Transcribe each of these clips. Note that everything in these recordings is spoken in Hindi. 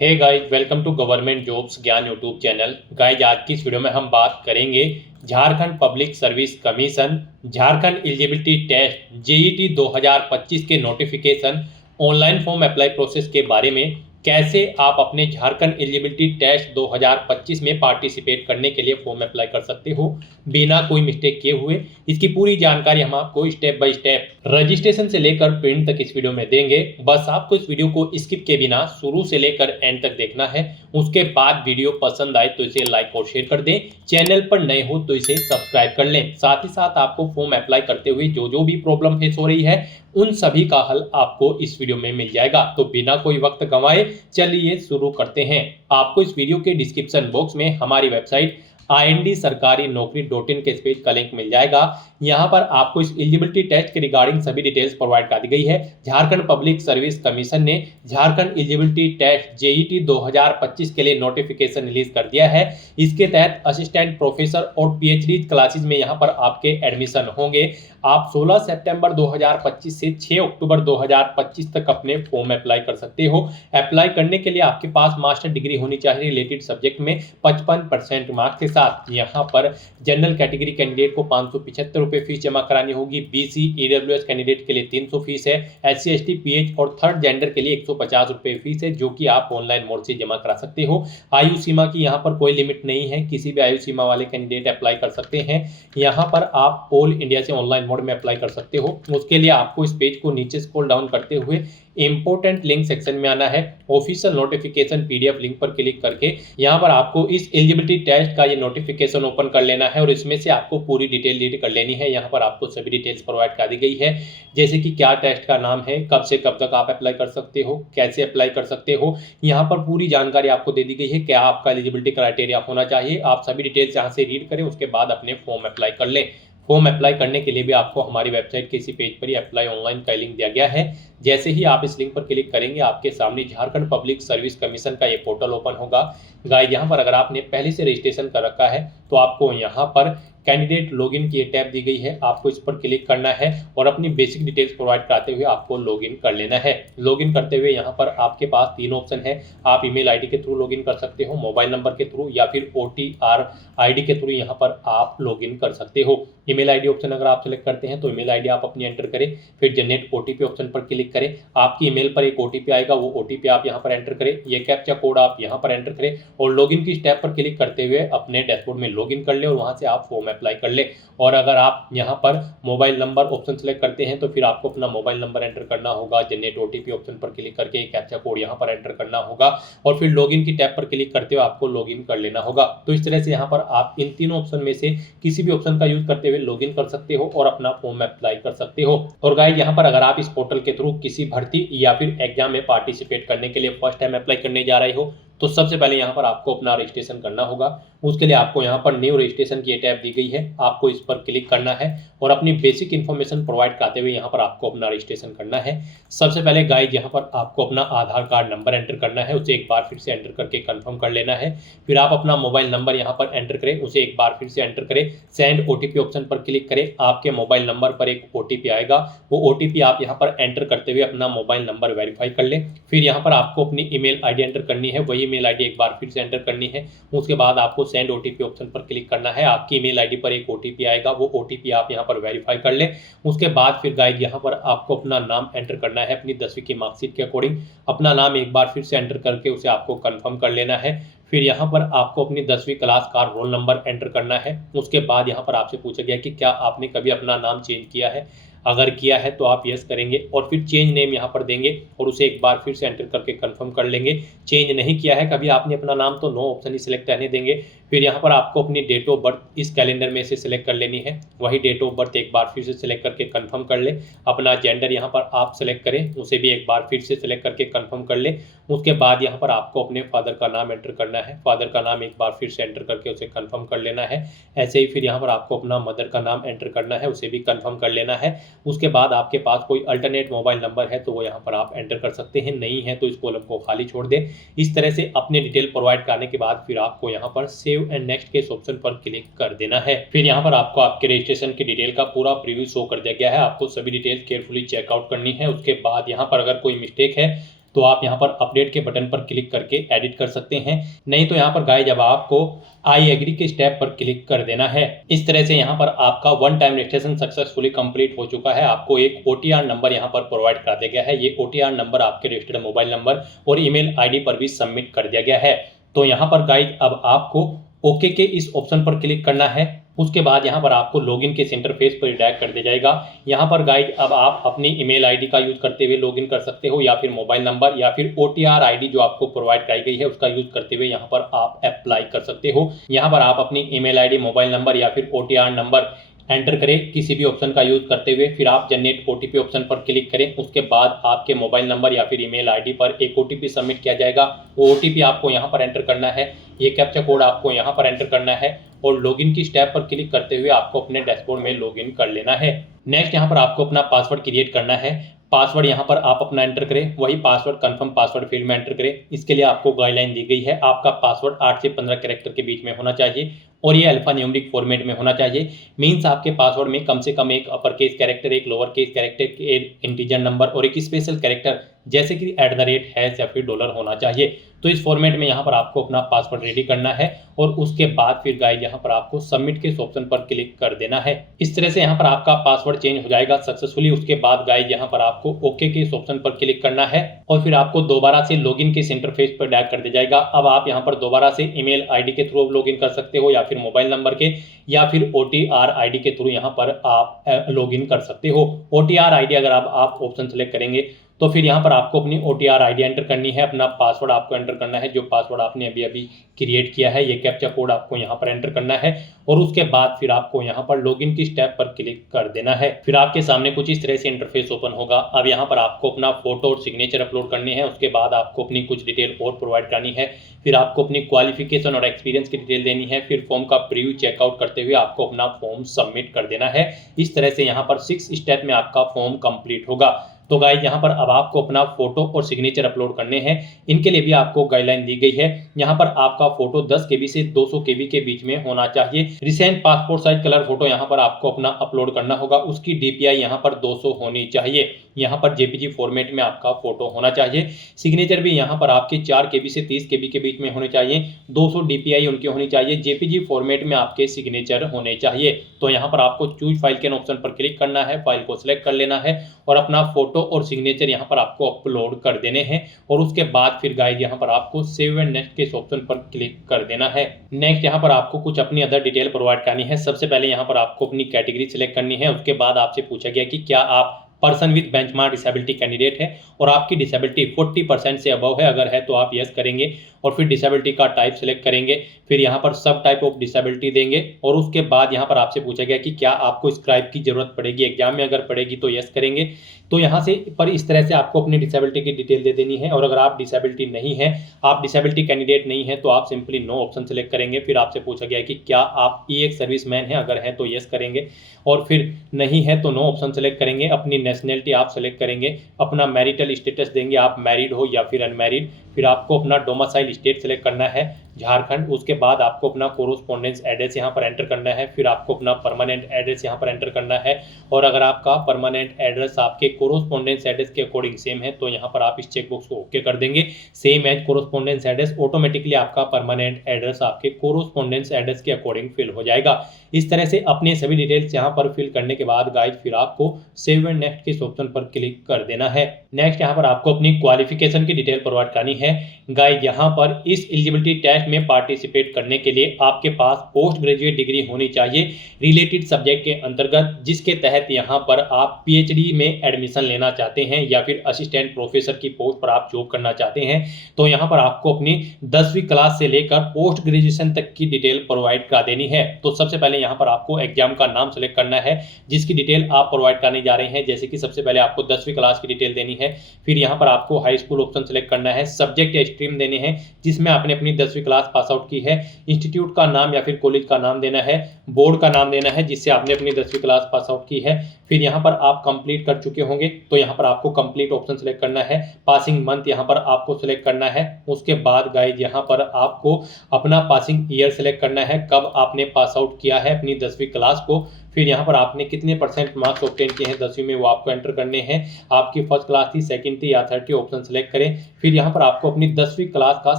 Hey guys, welcome to government jobs Gyan YouTube channel. Guys, आज की इस वीडियो में हम बात करेंगे Jharkhand public service commission Jharkhand eligibility test JET 2025 के notification online form apply process के बारे में। कैसे आप अपने झारखंड एलिजिबिलिटी टेस्ट 2025 में पार्टिसिपेट करने के लिए फॉर्म अप्लाई कर सकते हो बिना कोई मिस्टेक किए हुए, इसकी पूरी जानकारी हम आपको स्टेप बाय स्टेप रजिस्ट्रेशन से लेकर प्रिंट तक इस वीडियो में देंगे। बस आपको इस वीडियो को स्किप के बिना शुरू से लेकर एंड तक देखना है। उसके बाद वीडियो पसंद आए तो इसे लाइक और शेयर कर दें। चैनल पर नए हो तो इसे सब्सक्राइब कर लें। साथ ही साथ आपको फॉर्म अप्लाई करते हुए जो भी प्रॉब्लम फेस हो रही है उन सभी का हल आपको इस वीडियो में मिल जाएगा। तो बिना कोई वक्त गंवाए चलिए शुरू करते हैं। आपको इस वीडियो के डिस्क्रिप्शन बॉक्स में हमारी वेबसाइट IND-sarkari-naukri.in के इस पेज का लिंक मिल जाएगा। यहाँ पर आपको इस एलिजिबिलिटी टेस्ट के रिगार्डिंग सभी डिटेल्स प्रोवाइड कर दी गई है। झारखंड पब्लिक सर्विस कमीशन ने झारखंड एलिजिबिलिटी टेस्ट जेईटी 2025 के लिए नोटिफिकेशन रिलीज कर दिया है। इसके तहत असिस्टेंट प्रोफेसर और पीएचडी क्लासेस में यहाँ पर आपके एडमिशन होंगे। आप 16 सितंबर 2025 से 6 अक्टूबर 2025 तक अपने फॉर्म अप्लाई कर सकते हो। अप्लाई करने के लिए आपके पास मास्टर डिग्री होनी चाहिए रिलेटेड सब्जेक्ट में 55% मार्क्स के साथ। यहाँ पर जनरल कैटेगरी कैंडिडेट को 575 रुपये फीस जमा करानी होगी। बीसी ईडब्ल्यूएस कैंडिडेट के लिए 300 फीस है। SC ST PH और थर्ड जेंडर के लिए 150 रुपये फीस है, जो कि आप ऑनलाइन मोड से जमा करा सकते हो। आयु सीमा की यहाँ पर कोई लिमिट नहीं है, किसी भी आयु सीमा वाले कैंडिडेट अप्लाई कर सकते हैं। यहाँ पर आप ऑल इंडिया से ऑनलाइन मोड में अप्लाई कर सकते हो। उसके लिए आपको इस पेज को नीचे स्क्रॉल डाउन करते हुए इंपोर्टेंट लिंक सेक्शन में आना है। ऑफिशियल नोटिफिकेशन PDF लिंक पर क्लिक करके यहाँ पर आपको इस एलिजिबिलिटी टेस्ट का ये नोटिफिकेशन ओपन कर लेना है और इसमें से आपको पूरी डिटेल रीड कर लेनी है। यहाँ पर आपको सभी डिटेल्स प्रोवाइड कर दी गई है, जैसे कि क्या टेस्ट का नाम है, कब से कब तक आप अप्लाई कर सकते हो, कैसे अप्लाई कर सकते हो। यहाँ पर पूरी जानकारी आपको दे दी गई है, क्या आपका एलिजिबिलिटी क्राइटेरिया होना चाहिए। आप सभी डिटेल्स यहाँ से रीड करें, उसके बाद अपने फॉर्म अप्लाई कर लें। फॉर्म अप्लाई करने के लिए भी आपको हमारी वेबसाइट के इसी पेज पर ही अप्लाई ऑनलाइन का लिंक दिया गया है। जैसे ही आप इस लिंक पर क्लिक करेंगे, आपके सामने झारखंड पब्लिक सर्विस कमीशन का ये पोर्टल ओपन होगा। गाइस, यहाँ पर अगर आपने पहले से रजिस्ट्रेशन कर रखा है तो आपको यहाँ पर कैंडिडेट लॉगिन की टैब दी गई है, आपको इस पर क्लिक करना है और अपनी बेसिक डिटेल्स प्रोवाइड कराते हुए आपको लॉगिन कर लेना है। लॉगिन करते हुए यहाँ पर आपके पास 3 ऑप्शन है। आप ईमेल आईडी के थ्रू लॉगिन कर सकते हो, मोबाइल नंबर के थ्रू, या फिर OTR ID के थ्रू यहाँ पर आप लॉगिन कर सकते हो। ईमेल आईडी ऑप्शन अगर आप सेलेक्ट करते हैं तो ईमेल आईडी आप अपनी एंटर करें, फिर जनरेट OTP ऑप्शन पर क्लिक करें। आपकी ईमेल पर एक OTP आएगा, वो OTP आप यहाँ पर एंटर करें। ये कैप्चा कोड आप यहाँ पर एंटर करें और लॉगिन की स्टेप पर क्लिक करते हुए अपने डैशबोर्ड में लॉगिन कर ले और वहाँ से आप फॉर्म अप्लाई कर ले। और अगर आप यहाँ पर मोबाइल नंबर ऑप्शन सेलेक्ट करते हैं तो फिर आपको अपना मोबाइल नंबर एंटर करना होगा। जनरेट OTP ऑप्शन पर क्लिक करके एक कैप्चा कोड यहाँ पर एंटर करना होगा और फिर लॉगिन की टैब पर क्लिक करते हुए आपको लॉगिन कर लेना होगा। तो इस तरह से यहाँ पर आप इन तीनों ऑप्शन में से किसी भी ऑप्शन का यूज करते हुए लॉगिन कर सकते हो और अपना फॉर्म अप्लाई कर सकते हो। और गाइस, यहाँ पर अगर आप इस पोर्टल के थ्रू किसी भर्ती या फिर एग्जाम में पार्टिसिपेट करने के लिए फर्स्ट टाइम अप्लाई करने जा रहे हो तो सबसे पहले यहाँ पर आपको अपना रजिस्ट्रेशन करना होगा। उसके लिए आपको यहाँ पर न्यू रजिस्ट्रेशन की टैब दी गई है, आपको इस पर क्लिक करना है और अपनी बेसिक इन्फॉर्मेशन प्रोवाइड कराते हुए यहाँ पर आपको अपना रजिस्ट्रेशन करना है। सबसे पहले गाइस, यहाँ पर आपको अपना आधार कार्ड नंबर एंटर करना है, उसे एक बार फिर से एंटर करके कंफर्म कर लेना है। फिर आप अपना मोबाइल नंबर यहाँ पर एंटर करें, उसे एक बार फिर से एंटर करें। सेंड OTP ऑप्शन पर क्लिक करें, आपके मोबाइल नंबर पर एक OTP आएगा, वो OTP आप यहाँ पर एंटर करते हुए अपना मोबाइल नंबर वेरीफाई कर लें। फिर यहाँ पर आपको अपनी ईमेल आईडी एंटर करनी है, वही ईमेल आईडी एक बार फिर से एंटर करनी है। उसके बाद आपको सेंड OTP ऑप्शन पर क्लिक करना है, आपकी ईमेल आईडी पर एक OTP आएगा, वो OTP आप यहाँ पर वेरीफाई कर लें। उसके बाद फिर गाइस, यहाँ पर आपको अपना नाम एंटर करना है, अपनी 10वीं की मार्कशीट के अकॉर्डिंग अपना नाम एक बार फिर से एंटर करके उसे आपको कंफर्म कर लेना है। फिर यहाँ पर आपको अपनी 10वीं क्लास का रोल नंबर एंटर करना है। उसके बाद यहाँ पर आपसे पूछा गया कि क्या आपने कभी अपना नाम चेंज किया है। अगर किया है तो आप यस करेंगे और फिर चेंज नेम यहाँ पर देंगे और उसे एक बार फिर से एंटर करके कंफर्म कर लेंगे। चेंज नहीं किया है कभी आपने अपना नाम तो नो ऑप्शन ही सिलेक्ट रहने देंगे। फिर यहाँ पर आपको अपनी डेट ऑफ बर्थ इस कैलेंडर में से सिलेक्ट कर लेनी है, वही डेट ऑफ बर्थ एक बार फिर से सिलेक्ट करके कंफर्म कर ले। अपना जेंडर यहाँ पर आप सिलेक्ट करें, उसे भी एक बार फिर से सिलेक्ट करके कंफर्म कर ले। उसके बाद यहाँ पर आपको अपने फादर का नाम एंटर करना है, फादर का नाम एक बार फिर से एंटर करके उसे कंफर्म कर लेना है। ऐसे ही फिर यहाँ पर आपको अपना मदर का नाम एंटर करना है, उसे भी कंफर्म कर लेना है। उसके बाद आपके पास कोई अल्टरनेट मोबाइल नंबर है तो वो यहाँ पर आप एंटर कर सकते हैं, नहीं है तो इस कॉलम को खाली छोड़ दें। इस तरह से अपने डिटेल प्रोवाइड करने के बाद फिर आपको यहाँ पर सेव एंड नेक्स्ट के ऑप्शन पर क्लिक कर देना है। फिर यहाँ पर आपको आपके रजिस्ट्रेशन की डिटेल का पूरा प्रीव्यू शो कर दिया गया है, आपको सभी डिटेल केयरफुली चेकआउट करनी है। उसके बाद यहाँ पर अगर कोई मिस्टेक है तो आप यहाँ पर अपडेट के बटन पर क्लिक करके एडिट कर सकते हैं। नहीं तो यहाँ पर गाइज अब आपको आई एग्री के स्टेप पर क्लिक कर देना है। इस तरह से यहाँ पर आपका one time registration successfully complete हो चुका है। आपको एक OTR नंबर यहाँ पर प्रोवाइड करा दिया गया है। ये OTR नंबर आपके रजिस्टर्ड मोबाइल नंबर और ईमेल आईडी पर भी सबमिट कर दिया गया है। तो यहाँ पर गाइज अब आपको ओके के इस ऑप्शन पर क्लिक करना है। उसके बाद यहाँ पर आपको लॉगिन के इंटरफेस पर रिडायरेक्ट कर दिया जाएगा। यहाँ पर गाइड अब आप अपनी ईमेल आईडी का यूज करते हुए लॉगिन कर सकते हो, या फिर मोबाइल नंबर या फिर OTR आईडी जो आपको प्रोवाइड कराई गई है उसका यूज करते हुए यहाँ पर आप अप्लाई कर सकते हो। यहाँ पर आप अपनी ईमेल आईडी, मोबाइल नंबर या फिर OTR नंबर एंटर करें किसी भी ऑप्शन का यूज करते हुए। फिर आप जनरेट OTP ऑप्शन पर क्लिक करें। उसके बाद आपके मोबाइल नंबर या फिर ईमेल आईडी पर एक OTP सबमिट किया जाएगा। वो OTP आपको यहाँ पर एंटर करना है। ये कैप्चा कोड आपको यहाँ पर एंटर करना है और लॉगिन की स्टेप पर क्लिक करते हुए आपको अपने डैशबोर्ड में लॉगिन कर लेना है। नेक्स्ट यहाँ पर आपको अपना पासवर्ड क्रिएट करना है। पासवर्ड यहाँ पर आप अपना एंटर करें, वही पासवर्ड कंफर्म पासवर्ड फील्ड में एंटर करें। इसके लिए आपको गाइडलाइन दी गई है, आपका पासवर्ड 8 से 15 कैरेक्टर के बीच में होना चाहिए और ये अल्फा न्यूमेरिक फॉर्मेट में होना चाहिए। मींस आपके पासवर्ड में कम से कम एक अपर केस कैरेक्टर, एक लोअर केस कैरेक्टर, एक इंटीजर नंबर और एक स्पेशल कैरेक्टर जैसे कि @ या फिर डॉलर होना चाहिए। तो इस फॉर्मेट में यहाँ पर आपको अपना पासवर्ड रेडी करना है और उसके बाद फिर गाइस यहाँ पर आपको सबमिट के ऑप्शन पर क्लिक कर देना है। इस तरह से यहाँ पर आपका पासवर्ड चेंज हो जाएगा सक्सेसफुली। उसके बाद गाइस यहाँ पर आपको ओके के ऑप्शन पर क्लिक करना है और फिर आपको दोबारा से लॉगिन के इंटरफेस पर डायरेक्ट कर दिया जाएगा। अब आप यहाँ पर दोबारा से ईमेल आईडी के थ्रू लॉगिन कर सकते हो या फिर मोबाइल नंबर के या फिर OTR आईडी के थ्रू यहाँ पर आप लॉगिन कर सकते हो। OTR आईडी अगर आप ऑप्शन सेलेक्ट करेंगे तो फिर यहाँ पर आपको अपनी OTR आईडी एंटर करनी है, अपना पासवर्ड आपको एंटर करना है जो पासवर्ड आपने अभी क्रिएट किया है। ये कैप्चा कोड आपको यहाँ पर एंटर करना है और उसके बाद फिर आपको यहाँ पर लॉगिन की स्टेप पर क्लिक कर देना है। फिर आपके सामने कुछ इस तरह से इंटरफेस ओपन होगा। अब यहाँ पर आपको अपना फोटो और सिग्नेचर अपलोड करने हैं। उसके बाद आपको अपनी कुछ डिटेल और प्रोवाइड करनी है। फिर आपको अपनी क्वालिफिकेशन और एक्सपीरियंस की डिटेल देनी है। फिर फॉर्म का प्रीव्यू चेकआउट करते हुए आपको अपना फॉर्म सबमिट कर देना है। इस तरह से यहाँ पर 6 स्टेप में आपका फॉर्म कंप्लीट होगा। तो गाइस यहाँ पर अब आपको अपना फोटो और सिग्नेचर अपलोड करने हैं। इनके लिए भी आपको गाइडलाइन दी गई है। यहाँ पर आपका फोटो 10 KB से 200 KB के बीच में होना चाहिए। Recent passport size colour photo यहाँ पर आपको अपना अपलोड करना होगा। उसकी DPI यहाँ पर 200 होनी चाहिए। यहाँ पर JPG फॉर्मेट में आपका फोटो होना चाहिए। सिग्नेचर भी यहाँ पर आपके 4 KB से 30 KB के बीच में होने चाहिए। 200 DPI उनकी होनी चाहिए। JPG फॉर्मेट में आपके सिग्नेचर होने चाहिए। तो यहाँ पर आपको चूज फाइल के ऑप्शन पर क्लिक करना है, फाइल को सिलेक्ट कर लेना है और अपना फोटो और सिग्नेचर यहाँ पर आपको अपलोड कर देने हैं और उसके बाद फिर गाइस यहाँ पर आपको सेव एंड नेक्स्ट के ऑप्शन पर क्लिक कर देना है। नेक्स्ट यहाँ पर आपको कुछ अपनी अदर डिटेल प्रोवाइड करनी है। सबसे पहले यहाँ पर आपको अपनी कैटेगरी सिलेक्ट करनी है। उसके बाद आपसे पूछा गया कि क्या आप person with benchmark disability candidate है और आपकी डिसेबिलिटी 40% से अबव है। अगर है तो आप यस करेंगे और फिर डिसेबिलिटी का टाइप सेलेक्ट करेंगे। फिर यहाँ पर सब टाइप ऑफ डिसेबिलिटी देंगे और उसके बाद यहाँ पर आपसे पूछा गया कि क्या आपको स्क्राइब की जरूरत पड़ेगी एग्जाम में। अगर पड़ेगी तो यस करेंगे। तो यहाँ से पर इस तरह से आपको अपनी डिसेबिलिटी की डिटेल दे देनी है। और अगर आप डिसेबिलिटी नहीं है, आप डिसेबिलिटी कैंडिडेट नहीं है, तो आप सिंपली नो ऑप्शन सेलेक्ट करेंगे। फिर आपसे पूछा गया है कि क्या आप एक सर्विसमैन है। अगर है तो यस करेंगे और फिर नहीं है तो नो ऑप्शन सेलेक्ट करेंगे। अपनी नेशनैलिटी आप सेलेक्ट करेंगे। अपना मैरिटल स्टेटस देंगे, आप मैरिड हो या फिर अनमैरिड। फिर आपको अपना डोमिसाइल स्टेट सेलेक्ट करना है, झारखंड। उसके बाद आपको अपना कोरोस्पोंडेंस एड्रेस यहाँ पर एंटर करना है। फिर आपको अपना परमानेंट एड्रेस यहाँ पर एंटर करना है और अगर आपका परमानेंट एड्रेस आपके कोरोस्पोंडेंस एड्रेस के अकॉर्डिंग सेम है तो यहाँ पर आप इस चेकबॉक्स को ओके कर देंगे। Same as correspondence address, automatically आपका परमानेंट एड्रेस आपके कोरोस्पोंडेंस एड्रेस के अकॉर्डिंग फिल हो जाएगा। इस तरह से अपने सभी डिटेल्स यहाँ पर फिल करने के बाद गाइस फिर आपको सेव एंड नेक्स्ट के ऑप्शन पर क्लिक कर देना है। नेक्स्ट यहाँ पर आपको अपनी क्वालिफिकेशन की डिटेल प्रोवाइड करनी है। गाइस यहाँ पर इस एलिजिबिलिटी टेस्ट में पार्टिसिपेट करने के लिए आपके पास पोस्ट ग्रेजुएट डिग्री होनी चाहिए रिलेटेड सब्जेक्ट के अंतर्गत, जिसके तहत यहाँ पर आप PhD में एडमिशन लेना चाहते हैं या फिर असिस्टेंट प्रोफेसर की पोस्ट पर आप जॉब करना चाहते हैं। तो यहाँ पर आपको अपनी 10वीं क्लास से लेकर पोस्ट ग्रेजुएशन तक की डिटेल प्रोवाइड कर देनी है। तो सबसे पहले यहाँ पर आपको एग्जाम का नाम सेलेक्ट करना है जिसकी डिटेल आप प्रोवाइड करने जा रहे हैं। जैसे कि सबसे पहले आपको 10वीं क्लास की डिटेल देनी है। फिर यहाँ पर आपको हाई स्कूल ऑप्शन सेलेक्ट करना है। सब्जेक्ट या स्ट्रीम देने हैं जिसमें आपने अपनी 10वीं क्लास पास आउट की है। इंस्टीट्यूट का नाम या फिर कॉलेज का नाम देना है। बोर्ड का नाम देना है जिससे आपने अपनी 10वीं क्लास पास आउट की है। फिर यहाँ पर आप कंप्लीट कर चुके होंगे तो यहाँ पर आपको कंप्लीट ऑप्शन सेलेक्ट करना है। पासिंग मंथ यहाँ पर आपको सेलेक्ट करना है। उसके बाद गाइज यहाँ पर आपको अपना पासिंग ईयर सेलेक्ट करना है, कब आपने पास आउट किया है अपनी 10वीं क्लास को। फिर यहाँ पर आपने कितने % मार्क्स ऑब्टेन किए हैं 10वीं में वो आपको एंटर करने हैं। आपकी फर्स्ट क्लास थी, सेकंड थी या थर्ड थी, ऑप्शन सेलेक्ट करें। फिर यहाँ पर आपको अपनी 10वीं क्लास का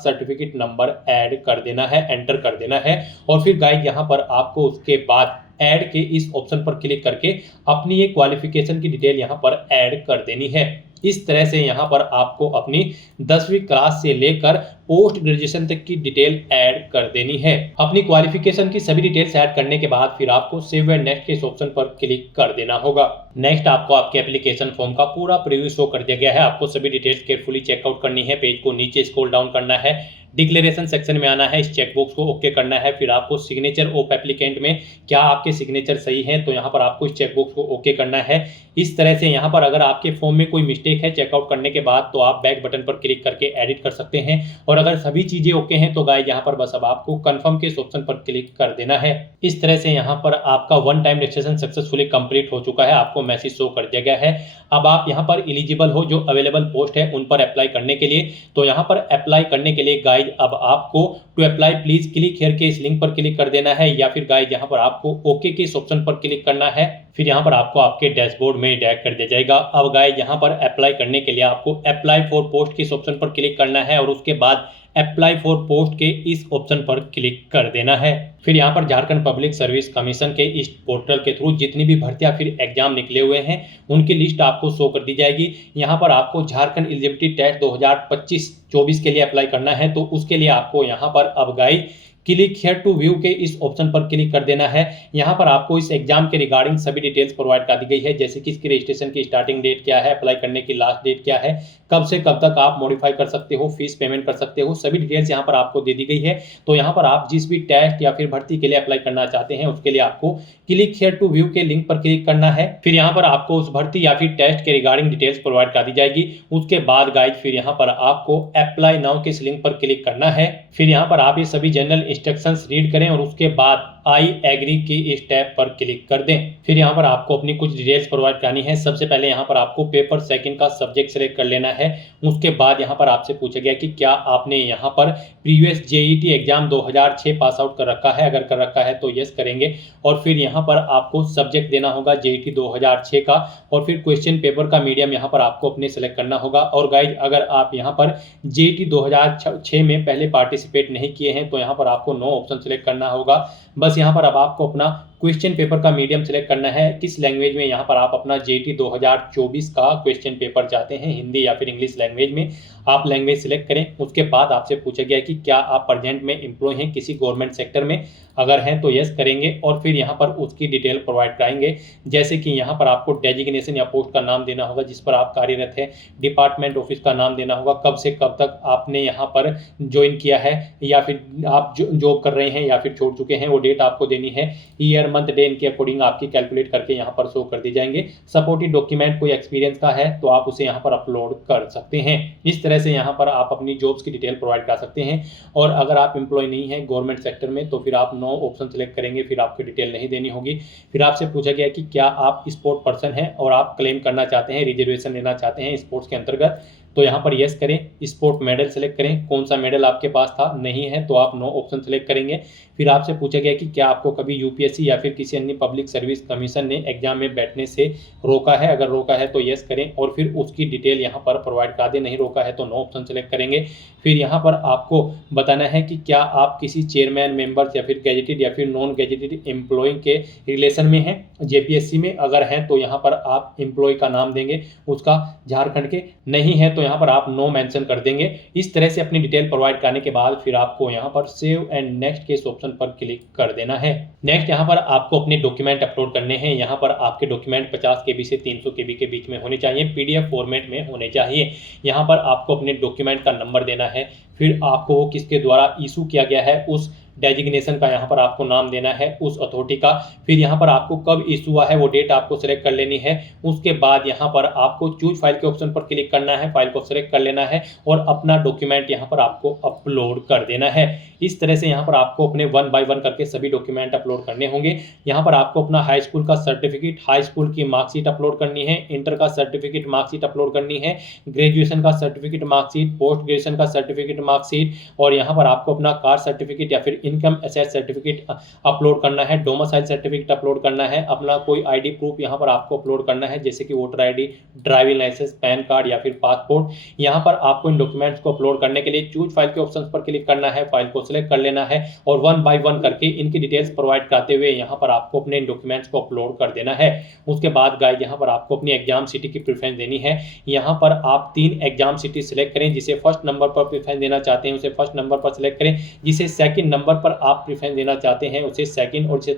सर्टिफिकेट नंबर ऐड कर देना है, एंटर कर देना है। और फिर गाइज यहाँ पर आपको उसके बाद ऐड के इस ऑप्शन पर क्लिक करके अपनी ये क्वालिफिकेशन की डिटेल यहाँ पर ऐड कर देनी है। इस तरह से यहाँ पर आपको अपनी 10वीं क्लास से लेकर पोस्ट ग्रेजुएशन तक की डिटेल ऐड कर देनी है। अपनी क्वालिफिकेशन की सभी डिटेल्स ऐड करने के बाद फिर आपको सेव एंड नेक्स्ट के इस ऑप्शन पर क्लिक कर देना होगा। नेक्स्ट आपको आपके एप्लीकेशन फॉर्म का पूरा प्रीव्यू शो कर दिया गया है। आपको सभी डिटेल्स केयरफुली चेकआउट करनी है। पेज को नीचे स्क्रॉल डाउन करना है, डिक्लेरेशन सेक्शन में आना है, इस चेकबॉक्स को ओके करना है। फिर आपको सिग्नेचर ऑफ एप्लीकेंट में क्या आपके सिग्नेचर सही हैं तो यहाँ पर आपको इस चेकबॉक्स को ओके करना है। इस तरह से यहाँ पर अगर आपके फॉर्म में कोई मिस्टेक है चेकआउट करने के बाद तो आप बैक बटन पर क्लिक करके एडिट कर सकते हैं। और अगर सभी चीजें ओके हैं तो गाइस यहाँ पर बस अब आपको कंफर्म के इस ऑप्शन पर क्लिक कर देना है। इस तरह से यहाँ पर आपका one time registration successfully complete हो चुका है, आपको मैसेज शो कर दिया गया है। अब आप यहाँ पर एलिजिबल हो जो अवेलेबल पोस्ट है उन पर अप्लाई करने के लिए। तो यहाँ पर अप्लाई करने के लिए गाइज अब आपको to apply please click here के इस लिंक पर क्लिक कर देना है, या फिर गाइज यहाँ पर आपको ओके के इस ऑप्शन पर क्लिक करना है। फिर यहाँ पर आपको आपके डैशबोर्ड में डायरेक्ट कर दिया जाएगा। अब गाइज यहाँ पर अप्लाई करने के लिए आपको अप्लाई फॉर पोस्ट के इस ऑप्शन पर क्लिक करना है और उसके बाद अप्लाई फॉर पोस्ट के इस ऑप्शन पर क्लिक कर देना है। फिर यहाँ पर झारखंड पब्लिक सर्विस कमीशन के इस पोर्टल के थ्रू जितनी भी भर्तियां फिर एग्जाम निकले हुए हैं उनकी लिस्ट आपको शो कर दी जाएगी। यहाँ पर आपको झारखंड एलिजिबिलिटी टेस्ट 2025-24 के लिए अप्लाई करना है, तो उसके लिए आपको यहाँ पर अब guide click here to view के इस ऑप्शन पर क्लिक कर देना है। यहाँ पर आपको इस एग्जाम के रिगार्डिंग सभी डिटेल्स प्रोवाइड कर दी गई है, जैसे कि इसकी रजिस्ट्रेशन की स्टार्टिंग डेट क्या है, अप्लाई करने की लास्ट डेट क्या है, कब से कब तक आप मॉडिफाई कर सकते हो, फीस पेमेंट कर सकते हो, सभी डिटेल्स यहाँ पर आपको दे दी गई है। तो यहाँ पर आप जिस भी टेस्ट या फिर भर्ती के लिए अप्लाई करना चाहते हैं उसके लिए आपको क्लिक हियर टू व्यू के लिंक पर क्लिक करना है। फिर यहाँ पर आपको उस भर्ती या फिर टेस्ट के रिगार्डिंग डिटेल्स प्रोवाइड कर दी जाएगी। उसके बाद गाइड फिर यहाँ पर आपको अप्लाई नाउ के इस लिंक पर क्लिक करना है। फिर यहाँ पर आप ये सभी जनरल इंस्ट्रक्शंस रीड करें और उसके बाद आई एग्री की इस टैब पर क्लिक कर दें। फिर यहाँ पर आपको अपनी कुछ डिटेल्स प्रोवाइड करनी है। सबसे पहले यहाँ पर आपको पेपर सेकंड का सब्जेक्ट सेलेक्ट कर लेना है। उसके बाद यहाँ पर आपसे पूछा गया कि क्या आपने यहाँ पर previous JET exam 2006 pass out कर रखा है, अगर कर रखा है तो यस करेंगे। और फिर यहाँ पर आपको सब्जेक्ट देना होगा जेईटी 2006 का, और फिर क्वेश्चन पेपर का मीडियम यहाँ पर आपको अपने सेलेक्ट करना होगा। और गाइज अगर आप यहाँ पर जेईटी 2006 में पहले पार्टिसिपेट नहीं किए हैं तो यहाँ पर आपको नो ऑप्शन सेलेक्ट करना होगा। बस यहाँ पर अब आपको अपना क्वेश्चन पेपर का मीडियम सेलेक्ट करना है, किस लैंग्वेज में यहाँ पर आप अपना जेईटी 2024 का क्वेश्चन पेपर चाहते हैं, हिंदी या फिर इंग्लिश लैंग्वेज में आप लैंग्वेज सेलेक्ट करें। उसके बाद आपसे पूछा गया कि क्या आप प्रेजेंट में एम्प्लॉय हैं किसी गवर्नमेंट सेक्टर में, अगर हैं तो यस करेंगे। और फिर यहाँ पर उसकी डिटेल प्रोवाइड कराएंगे, जैसे कि यहाँ पर आपको डेजिग्नेशन या पोस्ट का नाम देना होगा जिस पर आप कार्यरत हैं, डिपार्टमेंट ऑफिस का नाम देना होगा, कब से कब तक आपने यहाँ पर ज्वाइन किया है या फिर आप जॉब कर रहे हैं या फिर छोड़ चुके हैं, वो डेट आपको देनी है। ईयर मंथ डे इनके अकॉर्डिंग आपकी कैलकुलेट करके यहाँ पर शो कर दी जाएंगे। सपोर्टिव डॉक्यूमेंट कोई एक्सपीरियंस का है तो आप उसे यहाँ पर अपलोड कर सकते हैं। इस तरह से यहाँ पर आप अपनी जॉब्स की डिटेल प्रोवाइड कर सकते हैं। और अगर आप एम्प्लॉय नहीं है गवर्नमेंट सेक्टर में तो फिर आप नो ऑप्शन सेलेक्ट करेंगे, फिर आपकी डिटेल नहीं देनी होगी। फिर आपसे पूछा गया कि क्या आप स्पोर्ट पर्सन हैं और आप क्लेम करना चाहते हैं, रिजर्वेशन लेना चाहते हैं स्पोर्ट्स के अंतर्गत, तो यहाँ पर यस करें। स्पोर्ट मेडल सेलेक्ट करें, कौन सा मेडल आपके पास था, नहीं है तो आप नो ऑप्शन सेलेक्ट करेंगे। फिर आपसे पूछा गया कि क्या आपको कभी यूपीएससी या फिर किसी अन्य पब्लिक सर्विस कमीशन ने एग्जाम में बैठने से रोका है, अगर रोका है तो यस करें और फिर उसकी डिटेल यहाँ पर प्रोवाइड कर दें, नहीं रोका है तो नो ऑप्शन सेलेक्ट करेंगे। फिर यहाँ पर आपको बताना है कि क्या आप किसी चेयरमैन, मेंबर्स या फिर गैजेटेड या फिर नॉन गैजेटेड एम्प्लॉय के रिलेशन में हैं जेपीएससी में, अगर हैं तो यहाँ पर आप एम्प्लॉय का नाम देंगे उसका झारखंड के, नहीं है तो यहाँ पर आप नो मेंशन कर देंगे। इस तरह से अपनी डिटेल प्रोवाइड करने के बाद फिर आपको यहाँ पर सेव एंड नेक्स्ट के ऑप्शन पर क्लिक कर देना है। नेक्स्ट यहाँ पर आपको अपने डॉक्यूमेंट अपलोड करने हैं। यहाँ पर आपके डॉक्यूमेंट 50 KB से 300 KB के बीच में होने चाहिए, पीडीएफ फॉर्मेट में होने चाहिए। यहाँ पर आपको अपने डॉक्यूमेंट का नंबर देना है, फिर आपको किसके द्वारा इशू किया गया है उस डेजिग्नेशन का यहाँ पर आपको नाम देना है उस अथॉरिटी का, फिर यहाँ पर आपको कब इशू हुआ है वो डेट आपको सेलेक्ट कर लेनी है। उसके बाद यहाँ पर आपको चूज फाइल के ऑप्शन पर क्लिक करना है, फाइल को सेलेक्ट कर लेना है और अपना डॉक्यूमेंट यहाँ पर आपको अपलोड कर देना है। इस तरह से यहाँ पर आपको अपने 1 बाय 1 करके सभी डॉक्यूमेंट अपलोड करने होंगे। यहाँ पर आपको अपना हाई स्कूल का सर्टिफिकेट, हाई स्कूल की मार्कशीट अपलोड करनी है, इंटर का सर्टिफिकेट मार्कशीट अपलोड करनी है, ग्रेजुएशन का सर्टिफिकेट मार्कशीट, पोस्ट ग्रेजुएशन का सर्टिफिकेट मार्कशीट और यहाँ पर आपको अपना कास्ट सर्टिफिकेट या फिर इनकम एसेट सर्टिफिकेट अपलोड करना है, डोमिसाइल सर्टिफिकेट अपलोड करना है, अपना कोई आईडी प्रूफ यहाँ पर आपको अपलोड करना है जैसे कि voter ID, driving licence, PAN card या फिर पासपोर्ट। यहाँ पर आपको इन डॉक्यूमेंट्स को अपलोड करने के लिए चूज फाइल के ऑप्शन पर क्लिक करना है, फाइल को सिलेक्ट कर लेना है और 1 बाय 1 करके इनकी डिटेल्स प्रोवाइड कराते हुए यहाँ पर आपको अपने डॉक्यूमेंट्स को अपलोड कर देना है। उसके बाद गाइस यहाँ पर आपको अपनी एग्जाम सिटी की प्रेफरेंस देनी है। यहाँ पर आप 3 एग्जाम सिटी सिलेक्ट करें, जिसे फर्स्ट नंबर पर प्रेफरेंस देना चाहते हैं उसे फर्स्ट नंबर पर सिलेक्ट करें, जिसे सेकंड नंबर पर आप प्रेफरेंस देना चाहते हैं उसे सेकंड और जिसे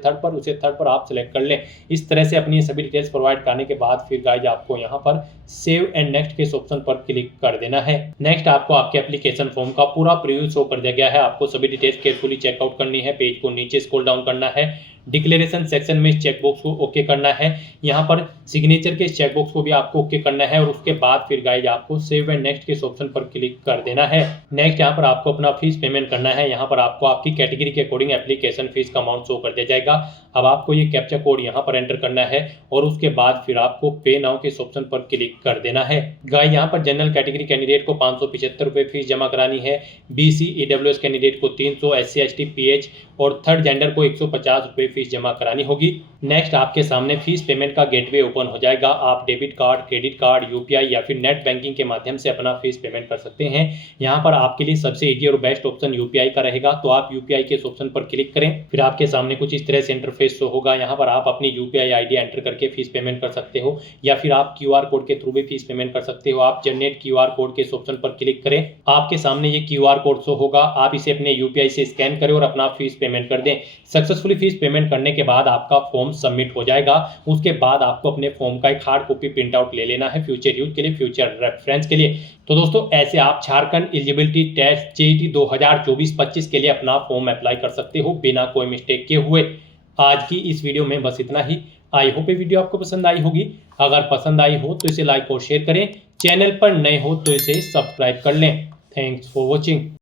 थर्ड पर आप सिलेक्ट कर लें। इस तरह से अपनी सभी डिटेल्स प्रोवाइड करने के बाद फिर गाइस आपको यहाँ पर सेव एंड नेक्स्ट के ऑप्शन पर क्लिक कर देना है। नेक्स्ट आपको आपके एप्लीकेशन फॉर्म का पूरा प्रीव्यू शो कर दिया गया है। आपको सभी डिटेल्स केयरफुली चेकआउट करनी है, पेज को नीचे स्क्रॉल डाउन करना है, डिक्लेरेशन सेक्शन में चेकबॉक्स को ओके करना है, यहाँ पर सिग्नेचर के चेकबॉक्स को भी आपको ओके करना है और उसके बाद फिर गाइस आपको सेव एंड नेक्स्ट के ऑप्शन पर क्लिक कर देना है। नेक्स्ट यहाँ पर आपको अपना फीस पेमेंट करना है। यहाँ पर आपको आपकी कैटेगरी के अकॉर्डिंग एप्लीकेशन फीस का अमाउंट शो कर दिया जाएगा। अब आपको ये कैप्चा कोड यहाँ पर एंटर करना है और उसके बाद फिर आपको पे नाउ के ऑप्शन पर क्लिक कर देना है। गाइस यहाँ पर जनरल कैटेगरी कैंडिडेट को 575 रुपये फीस जमा करानी है, BC EWS कैंडिडेट को 300, SC ST PH और थर्ड जेंडर को 150 रुपये फीस जमा करानी होगी। नेक्स्ट आपके सामने फीस पेमेंट का गेटवे ओपन हो जाएगा। आप debit card, credit card, UPI या फिर नेट बैंकिंग के माध्यम से अपना फीस पेमेंट कर सकते हैं। यहाँ पर आपके लिए सबसे इजी और बेस्ट ऑप्शन UPI का रहेगा, तो आप UPI के ऑप्शन पर क्लिक करें। फिर आपके सामने कुछ इस तरह से इंटरफेस शो होगा। यहाँ पर आप अपनी UPI ID एंटर करके फीस पेमेंट कर सकते हो या फिर आप QR कोड के थ्रू भी फीस पेमेंट कर सकते हो। आप जनरेट QR कोड के ऑप्शन पर क्लिक करें, आपके सामने ये QR कोड शो होगा। आप इसे अपने UPI से स्कैन करें और अपना फीस पेमेंट कर दें। सक्सेसफुली फीस पेमेंट करने के बाद आपका फॉर्म सबमिट हो जाएगा। उसके बाद आपको अपने फॉर्म का एक हार्ड कॉपी प्रिंट आउट ले लेना है फ्यूचर यूज के लिए, फ्यूचर रेफरेंस के लिए। तो दोस्तों ऐसे आप झारखंड एलिजिबिलिटी टेस्ट JET 2024-25 के लिए अपना फॉर्म अप्लाई कर सकते हो बिना कोई मिस्टेक के हुए। आज की इस वीडियो में बस इतना ही। आई होप ये वीडियो आपको पसंद आई होगी। अगर पसंद आई हो तो इसे लाइक और शेयर करें, चैनल पर नए हो तो इसे सब्सक्राइब कर लें। Thanks for watching.